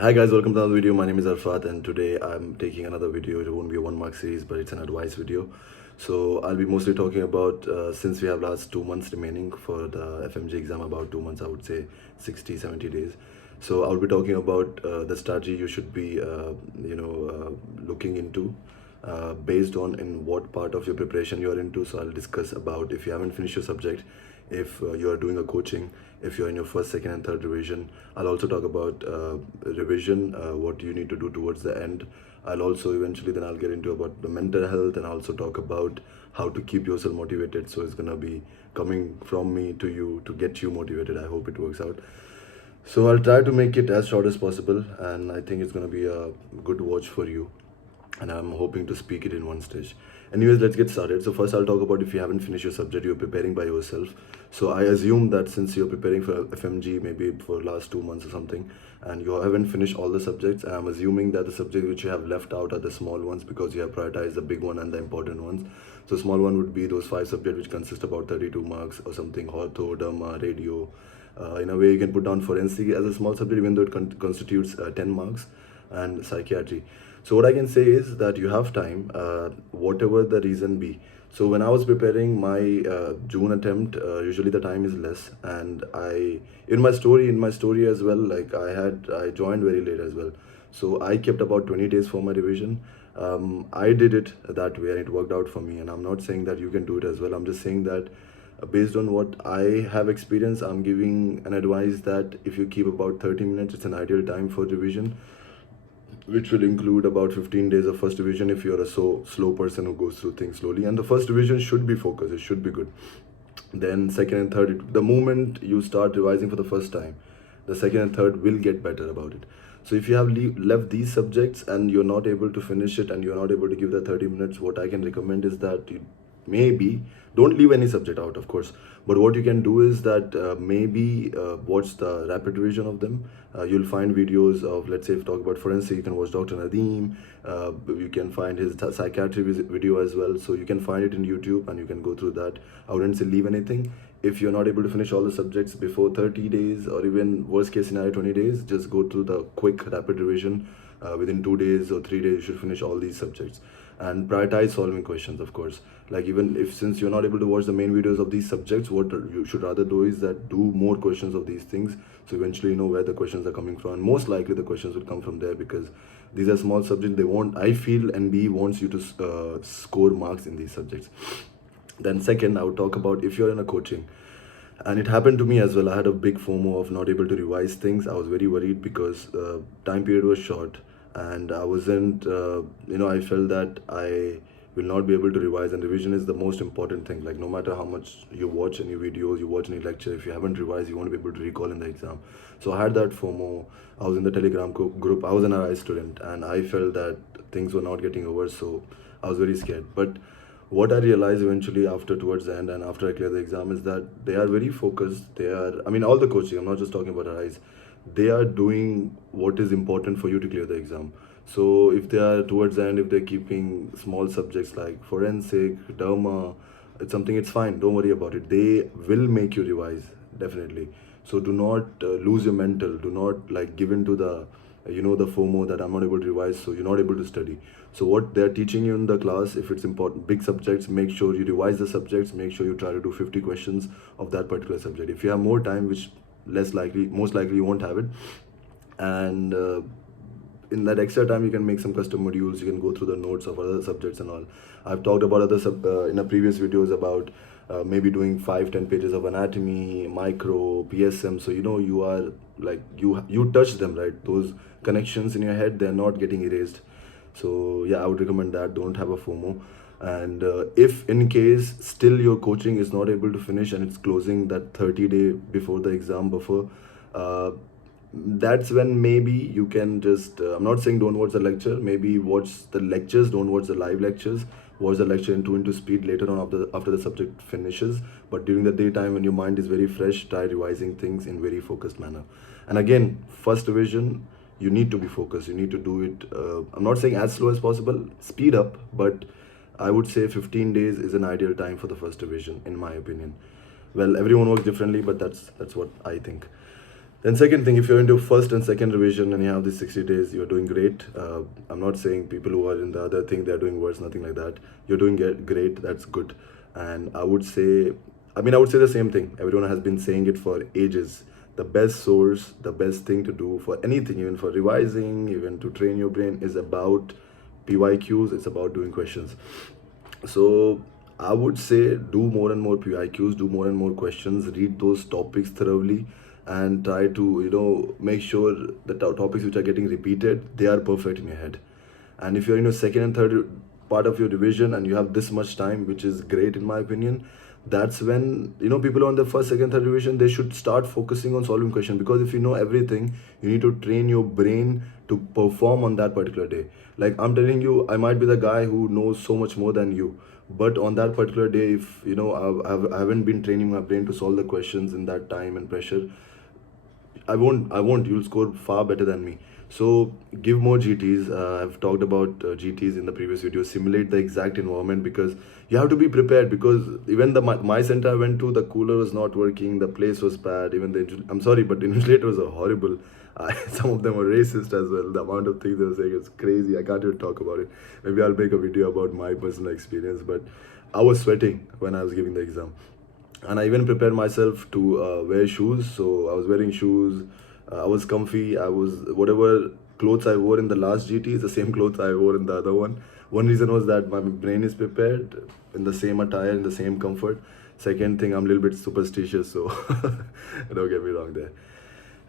Hi guys, welcome to another video. My name is Arfat and today I'm taking another video. It won't be a one mark series, but it's an advice video. So I'll be mostly talking about since we have last 2 months remaining for the FMG exam, about 2 months, I would say 60, 70 days. So I'll be talking about the strategy you should be, looking into based on in what part of your preparation you are into. So I'll discuss about if you haven't finished your subject, if you are doing a coaching, if you're in your first, second, and third revision. I'll also talk about revision, what you need to do towards the end. I'll also eventually then I'll get into about the mental health and also talk about how to keep yourself motivated. So it's gonna be coming from me to you to get you motivated. I hope it works out. So I'll try to make it as short as possible, and I think it's gonna be a good watch for you, and I'm hoping to speak it in one stage. Anyways, let's get started. So first I'll talk about if you haven't finished your subject, you're preparing by yourself. So I assume that since you're preparing for FMG maybe for last 2 months or something, and you haven't finished all the subjects, and I'm assuming that the subjects which you have left out are the small ones because you have prioritized the big one and the important ones. So small one would be those 5 subjects which consist about 32 marks or something: ortho, dharma, radio. In a way, you can put down forensic as a small subject, even though it constitutes 10 marks, and psychiatry. So what I can say is that you have time, whatever the reason be. So when I was preparing my June attempt, usually the time is less, and I in my story as well. Like I joined very late as well, so I kept about 20 days for my revision. I did it that way, and it worked out for me. And I'm not saying that you can do it as well. I'm just saying that based on what I have experienced, I'm giving an advice that if you keep about 30 minutes, it's an ideal time for revision, which will include about 15 days of first division if you're a so slow person who goes through things slowly. And the first division should be focused, it should be good. Then second and third, the moment you start revising for the first time, the second and third will get better about it. So if you have left these subjects and you're not able to finish it and you're not able to give the 30 minutes, what I can recommend is that you maybe don't leave any subject out, of course, but what you can do is that maybe watch the rapid revision of them. You'll find videos of, let's say, if you talk about forensic, you can watch Dr. Nadeem. You can find his psychiatry video as well, so you can find it in YouTube and you can go through that. I wouldn't say leave anything. If you're not able to finish all the subjects before 30 days, or even worst case scenario 20 days, just go through the quick rapid revision. Within 2 days or 3 days, you should finish all these subjects, and prioritize solving questions, of course. Like, even if since you're not able to watch the main videos of these subjects, what you should rather do is that do more questions of these things, so eventually you know where the questions are coming from, and most likely the questions will come from there, because these are small subjects. They want, I feel, NB wants you to score marks in these subjects. Then second, I would talk about if you're in a coaching, and it happened to me as well. I had a big FOMO of not able to revise things. I was very worried because time period was short, and I wasn't, I felt that I will not be able to revise, and revision is the most important thing. Like, no matter how much you watch any videos, you watch any lecture, if you haven't revised, you won't be able to recall in the exam. So I had that FOMO. I was in the Telegram group. I was an RI student, and I felt that things were not getting over, so I was very scared. But what I realized eventually after towards the end and after I clear the exam is that they are very focused. They are, I mean, all the coaching, I'm not just talking about RIs, they are doing what is important for you to clear the exam. So if they are towards the end, if they're keeping small subjects like forensic, derma, it's something, it's fine. Don't worry about it. They will make you revise, definitely. So do not lose your mental. Do not like give in to the the FOMO that I'm not able to revise, so you're not able to study. So what they're teaching you in the class, if it's important big subjects, make sure you revise the subjects, make sure you try to do 50 questions of that particular subject. If you have more time, which most likely you won't have it, and in that extra time you can make some custom modules, you can go through the notes of other subjects and all. I've talked about in a previous videos about maybe doing 5-10 pages of anatomy, micro, PSM, so you are like, you touch them, right? Those connections in your head, they're not getting erased. So yeah, I would recommend that. Don't have a FOMO. And if in case still your coaching is not able to finish and it's closing that 30-day before the exam buffer, uh, that's when maybe you can just, I'm not saying don't watch the lecture, maybe watch the lectures, don't watch the live lectures. Watch the lecture into speed later on after the subject finishes. But during the daytime, when your mind is very fresh, try revising things in very focused manner. And again, first revision, you need to be focused, you need to do it, I'm not saying as slow as possible, speed up, but I would say 15 days is an ideal time for the first revision, in my opinion. Well, everyone works differently, but that's what I think. Then second thing, if you're into first and second revision and you have these 60 days, you're doing great. I'm not saying people who are in the other thing they're doing worse, nothing like that. You're doing great. That's good. And I would say the same thing. Everyone has been saying it for ages. The best source, the best thing to do for anything, even for revising, even to train your brain, is about PYQs. It's about doing questions. So I would say do more and more PIQs, do more and more questions, read those topics thoroughly, and try to make sure the topics which are getting repeated, they are perfect in your head. And if you're in your second and third part of your revision and you have this much time, which is great in my opinion, that's when people on the first, second, third revision, they should start focusing on solving questions, because if you know everything, you need to train your brain to perform on that particular day. Like I'm telling you, I might be the guy who knows so much more than you, but on that particular day, if I haven't been training my brain to solve the questions in that time and pressure, I won't. You'll score far better than me. So give more GTs. I've talked about GTs in the previous video. Simulate the exact environment, because you have to be prepared. Because even my center I went to, the cooler was not working. The place was bad. Even I'm sorry, but the insulators are horrible. Some of them are racist as well. The amount of things they were saying is crazy. I can't even talk about it. Maybe I'll make a video about my personal experience. But I was sweating when I was giving the exam, and I even prepared myself to wear shoes. So I was wearing shoes. I was comfy. I was whatever clothes I wore in the last GT is the same clothes I wore in the other one. One reason was that my brain is prepared in the same attire, in the same comfort. Second thing, I'm a little bit superstitious, so don't get me wrong there.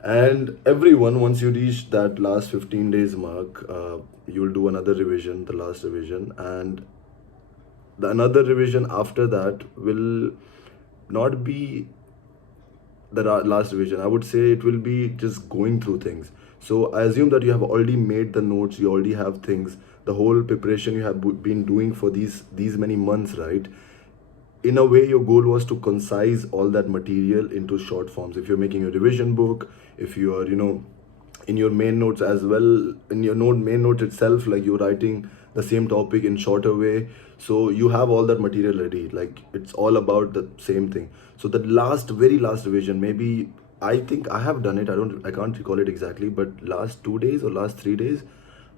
And everyone, once you reach that last 15 days mark, you'll do another revision, the last revision, and another revision after that will not be the last revision. I would say it will be just going through things. So I assume that you have already made the notes, you already have things, the whole preparation you have been doing for these many months, right? In a way, your goal was to concise all that material into short forms. If you're making a revision book, if you are in your main notes as well, in your main note itself, like you're writing the same topic in shorter way, so you have all that material ready. Like it's all about the same thing. So the very last revision, maybe, I think I have done it, I can't recall it exactly, but last 2 days or last 3 days,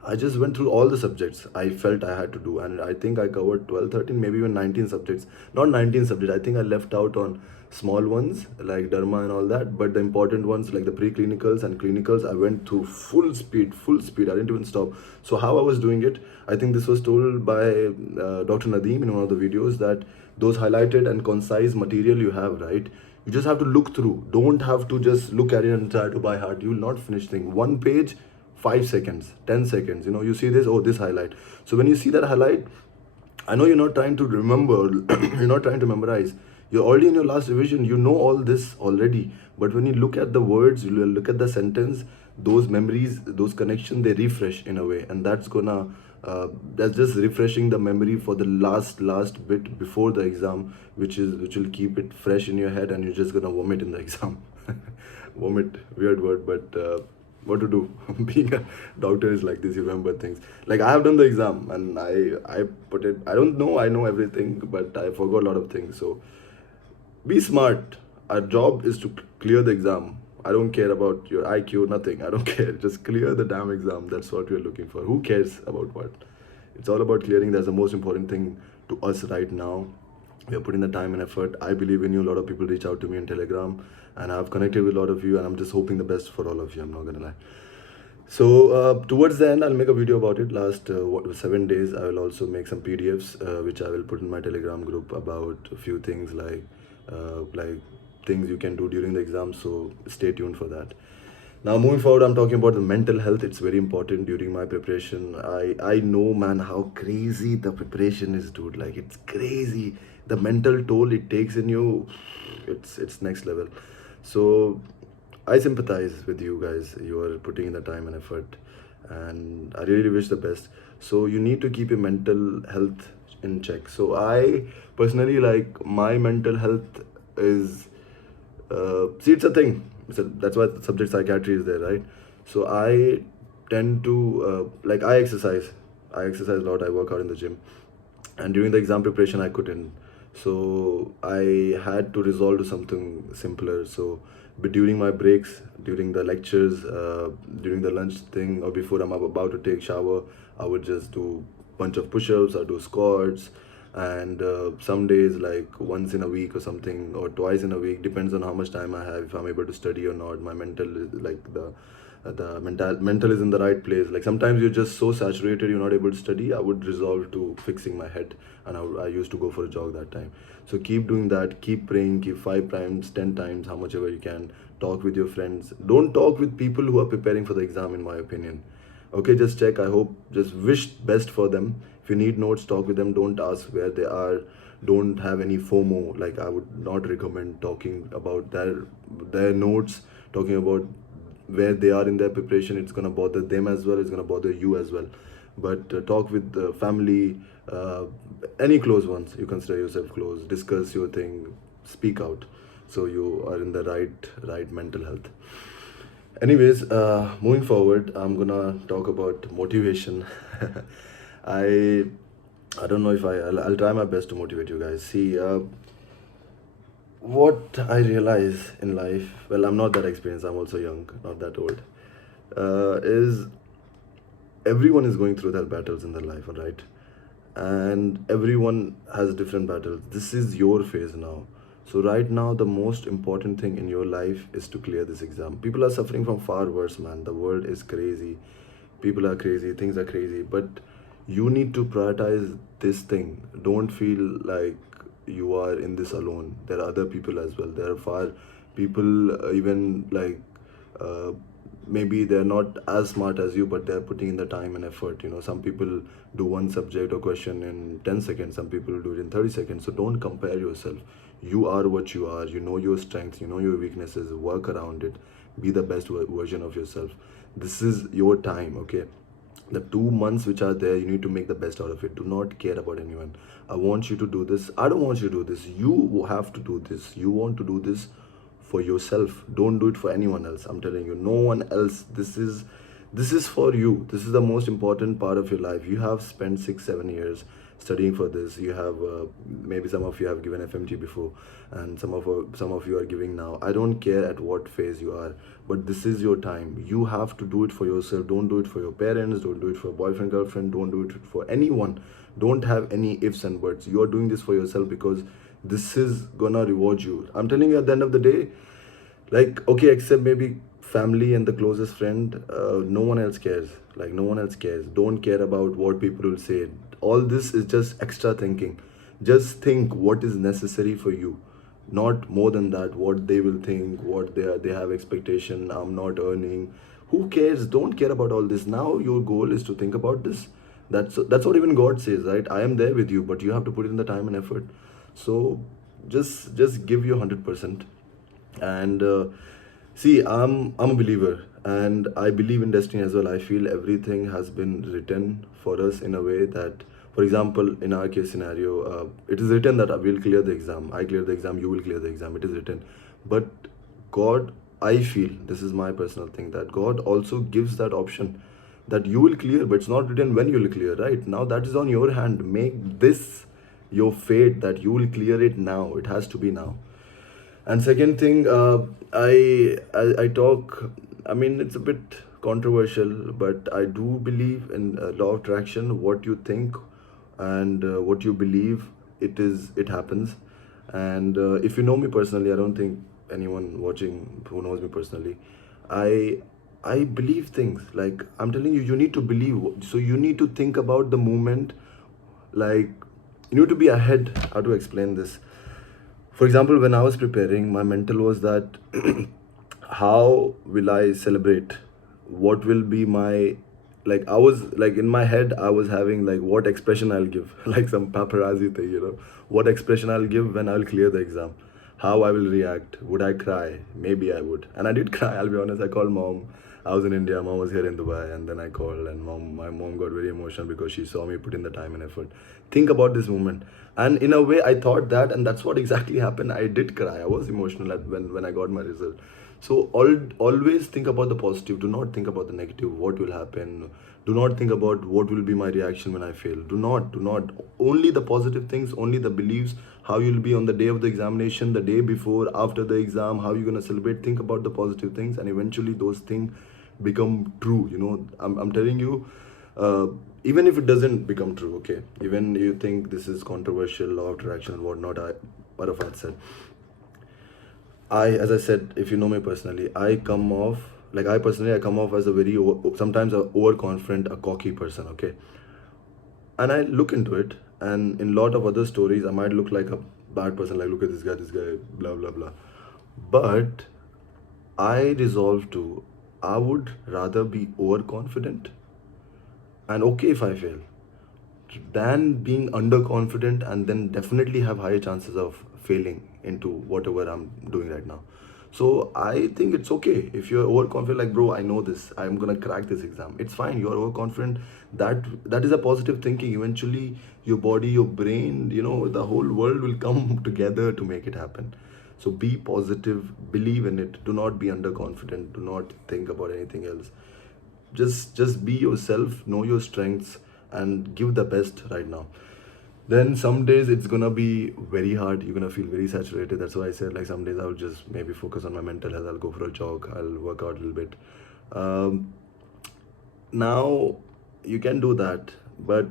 I just went through all the subjects I felt I had to do, and I think I covered 12, 13, maybe even 19 subjects. Not 19 subjects, I think I left out on small ones like Dharma and all that, but the important ones like the preclinicals and clinicals, I went through full speed, full speed. I didn't even stop. So how I was doing it, I think this was told by Dr. Nadeem in one of the videos, that those highlighted and concise material you have, right? You just have to look through. Don't have to just look at it and try to by heart. You will not finish thing. One page, 5 seconds, 10 seconds. You see this, oh, this highlight. So when you see that highlight, I know you're not trying to remember, you're not trying to memorize. You're already in your last revision, you know all this already. But when you look at the words, you look at the sentence, those memories, those connections, they refresh in a way. And that's just refreshing the memory for the last bit before the exam, which will keep it fresh in your head, and you're just gonna vomit in the exam. Vomit, weird word, but what to do? Being a doctor is like this. You remember things. Like I have done the exam, and I put it. I don't know. I know everything, but I forgot a lot of things. So be smart. Our job is to clear the exam. I don't care about your IQ, nothing. I don't care. Just clear the damn exam. That's what we're looking for. Who cares about what? It's all about clearing. That's the most important thing to us right now. We are putting the time and effort. I believe in you. A lot of people reach out to me on Telegram, and I've connected with a lot of you, and I'm just hoping the best for all of you. I'm not gonna lie. So towards the end, I'll make a video about it. Last 7 days, I will also make some PDFs, which I will put in my Telegram group about a few things like things you can do during the exam. So stay tuned for that. Now moving forward, I'm talking about the mental health. It's very important during my preparation. I know, man, how crazy the preparation is, dude. Like it's crazy. The mental toll it takes in you, it's next level. So I sympathize with you guys. You are putting in the time and effort, and I really wish the best. So you need to keep your mental health in check. So I personally, like, my mental health is see, it's a thing. That's why the subject psychiatry is there, right? So I tend to like I exercise. I exercise a lot. I work out in the gym, and during the exam preparation, I couldn't. So I had to resolve to something simpler. So but during my breaks, during the lectures, during the lunch thing, or before I'm about to take shower, I would just do bunch of push-ups, I do squats, and some days like once in a week or something, or twice in a week, depends on how much time I have, if I'm able to study or not. My mental is like the mental is in the right place. Like sometimes you're just so saturated you're not able to study. I would resolve to fixing my head, and I used to go for a jog that time. So keep doing that, keep praying, keep 5 times, 10 times, how much ever you can. Talk with your friends. Don't talk with people who are preparing for the exam, in my opinion. Okay, just check. I hope, just wish best for them. If you need notes, talk with them. Don't ask where they are. Don't have any FOMO. Like, I would not recommend talking about their notes, talking about where they are in their preparation. It's gonna bother them as well. It's gonna bother you as well. But talk with the family, uh, any close ones. You consider yourself close. Discuss your thing. Speak out, so you are in the right mental health. Anyways, moving forward, I'm gonna talk about motivation. I I don't know if I'll try my best to motivate you guys. See, what I realize in life, well, I'm not that experienced, I'm also young, not that old, is everyone is going through their battles in their life, all right? And everyone has different battles. This is your phase now. So right now, the most important thing in your life is to clear this exam. People are suffering from far worse, man. The world is crazy. People are crazy. Things are crazy. But you need to prioritize this thing. Don't feel like you are in this alone. There are other people as well. There are far people, even like uh, maybe they're not as smart as you, but they're putting in the time and effort. Some people do one subject or question in 10 seconds, some people do it in 30 seconds. So don't compare yourself. You are what you are. You know your strengths, you know your weaknesses. Work around it. Be the best version of yourself. This is your time, okay? The 2 months which are there, you need to make the best out of it. Do not care about anyone. I want you to do this. I don't want you to do this. You have to do this. You want to do this for yourself. Don't do it for anyone else. I'm telling you, no one else. This is for you. This is the most important part of your life. You have spent 6 7 years studying for this. You have maybe some of you have given FMT before, and some of you are giving now. I don't care at what phase you are, but this is your time. You have to do it for yourself. Don't do it for your parents. Don't do it for boyfriend, girlfriend. Don't do it for anyone. Don't have any ifs and buts. You are doing this for yourself because this is gonna reward you. I'm telling you, at the end of the day, like, okay, except maybe family and the closest friend, no one else cares. Like, no one else cares. Don't care about what people will say. All this is just extra thinking. Just think what is necessary for you, not more than that. What they will think, what they have expectation. I'm not earning. Who cares? Don't care about all this. Now your goal is to think about this. That's what even God says, right? I am there with you, but you have to put in the time and effort. So just give your 100%. And see, I'm a believer, and I believe in destiny as well. I feel everything has been written for us in a way that, for example, in our case scenario, it is written that I will clear the exam. I clear the exam, you will clear the exam. It is written. But God, I feel, this is my personal thing, that God also gives that option that you will clear, but it's not written when you will clear. Right now, that is on your hand. Make this your fate, that you will clear it now. It has to be now. And second thing, I talk. I mean, it's a bit controversial, but I do believe in law of attraction. What you think and what you believe, it happens. And if you know me personally, I don't think anyone watching who knows me personally, I I believe things. Like, I'm telling you, you need to believe. So you need to think about the moment. Like, you need to be ahead. How to explain this? For example, when I was preparing, my mental was that how will I celebrate? What will be my, like, I was like, in my head I was having like what expression I'll give, like some paparazzi thing. What expression I'll give when I'll clear the exam, how I will react. Would I cry? Maybe I would. And I did cry, I'll be honest. I called mom. I was in India, mom was here in Dubai, and then I called, and my mom got very emotional because she saw me put in the time and effort. Think about this moment. And in a way, I thought that, and that's what exactly happened. I did cry. I was emotional when I got my result. So always think about the positive. Do not think about the negative. What will happen? Do not think about what will be my reaction when I fail. Do not. Only the positive things, only the beliefs, how you'll be on the day of the examination, the day before, after the exam, how you're gonna celebrate. Think about the positive things, and eventually those things become true. I'm telling you, uh, even if it doesn't become true, okay, even you think this is controversial, law of attraction and whatnot, Arafat said, as I said, if you know me personally, I come off as a very, sometimes a overconfident, a cocky person, okay? And I look into it, and in a lot of other stories, I might look like a bad person, like, look at this guy, blah, blah, blah. But I resolved to, I would rather be overconfident and okay if I fail than being underconfident and then definitely have higher chances of failing into whatever I'm doing right now. So I think it's okay if you're overconfident, like, bro, I know this, I'm gonna crack this exam. It's fine, you're overconfident. That is a positive thinking. Eventually, your body, your brain, the whole world will come together to make it happen. So be positive, believe in it. Do not be underconfident. Do not think about anything else. Just be yourself, know your strengths, and give the best right now. Then some days it's gonna be very hard, you're gonna feel very saturated. That's why I said, like, some days I'll just maybe focus on my mental health, I'll go for a jog, I'll work out a little bit. Now you can do that, but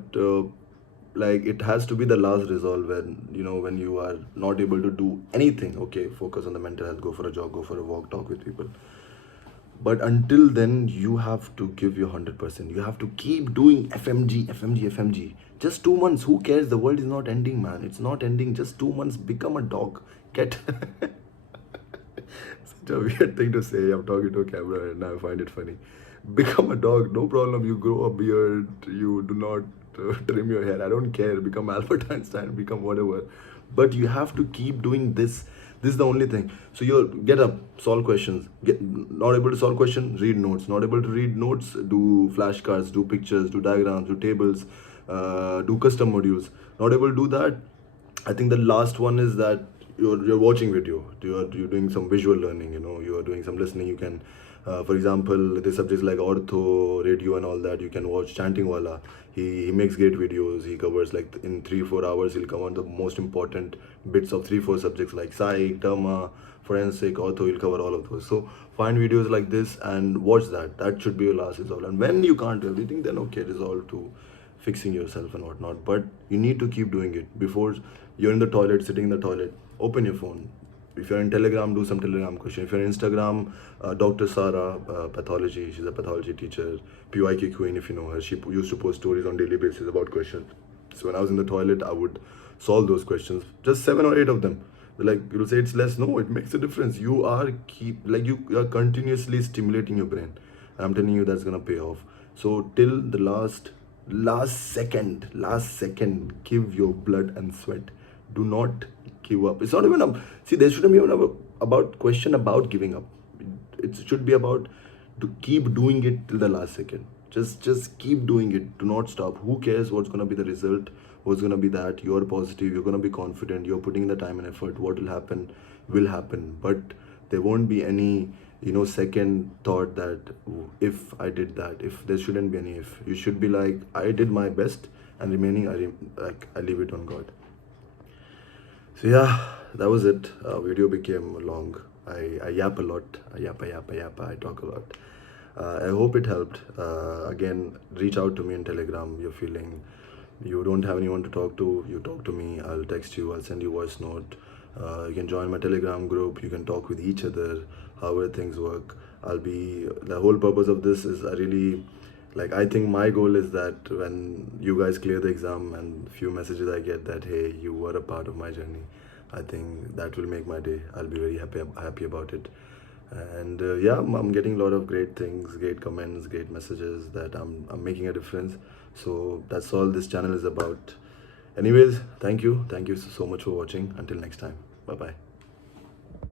like, it has to be the last resolve. When you are not able to do anything, okay, focus on the mental health, go for a jog, go for a walk, talk with people. But until then, you have to give your 100%. You have to keep doing FMG, FMG, FMG. Just 2 months. Who cares? The world is not ending, man. It's not ending. Just 2 months. Become a dog. Get. Such a weird thing to say. I'm talking to a camera and I find it funny. Become a dog. No problem. You grow a beard. You do not trim your hair. I don't care. Become Albert Einstein. Become whatever. But you have to keep doing this. This is the only thing. So you get up, solve questions. Not able to solve questions, read notes. Not able to read notes, do flashcards, do pictures, do diagrams, do tables, do custom modules. Not able to do that. I think the last one is that you're watching video. You're doing some visual learning. You are doing some listening. You can, for example, the subjects like ortho, radio, and all that. You can watch Chanting Wala. He makes great videos. He covers, like, in 3-4 hours. He'll cover the most important bits of 3-4 subjects like psych, dharma, forensic, ortho. He'll cover all of those. So find videos like this and watch that. That should be your last resolve. And when you can't do everything, then okay, resolve to fixing yourself and whatnot. But you need to keep doing it. Before you're in the toilet, sitting in the toilet, open your phone. If you're in Telegram, do some Telegram question. If you're in Instagram, Dr. Sarah, pathology, she's a pathology teacher, PYK Queen, if you know her, she used to post stories on daily basis about questions. So when I was in the toilet, I would solve those questions, just 7 or 8 of them. Like, you'll say it's less. No, it makes a difference. You are continuously stimulating your brain, and I'm telling you that's gonna pay off. So till the last second, give your blood and sweat. Do not give up. It's not even see, there shouldn't be even about question about giving up. It should be about to keep doing it till the last second. Just keep doing it. Do not stop. Who cares what's gonna be the result? What's gonna be that? You're positive, you're gonna be confident, you're putting the time and effort. What will happen. But there won't be any, second thought that, if I did that, if there shouldn't be any if. You should be like, I did my best, and remaining, I leave it on God. So yeah, that was it. Video became long. I yap a lot. I yap. I talk a lot. I hope it helped. Again, reach out to me on Telegram. You're feeling you don't have anyone to talk to, you talk to me. I'll text you. I'll send you voice note. You can join my Telegram group. You can talk with each other. However things work. The whole purpose of this is, I think my goal is that when you guys clear the exam and few messages I get that, hey, you were a part of my journey, I think that will make my day. I'll be very happy about it. And yeah, I'm getting a lot of great things, great comments, great messages that I'm making a difference. So that's all this channel is about. Anyways, thank you so much for watching. Until next time, bye bye.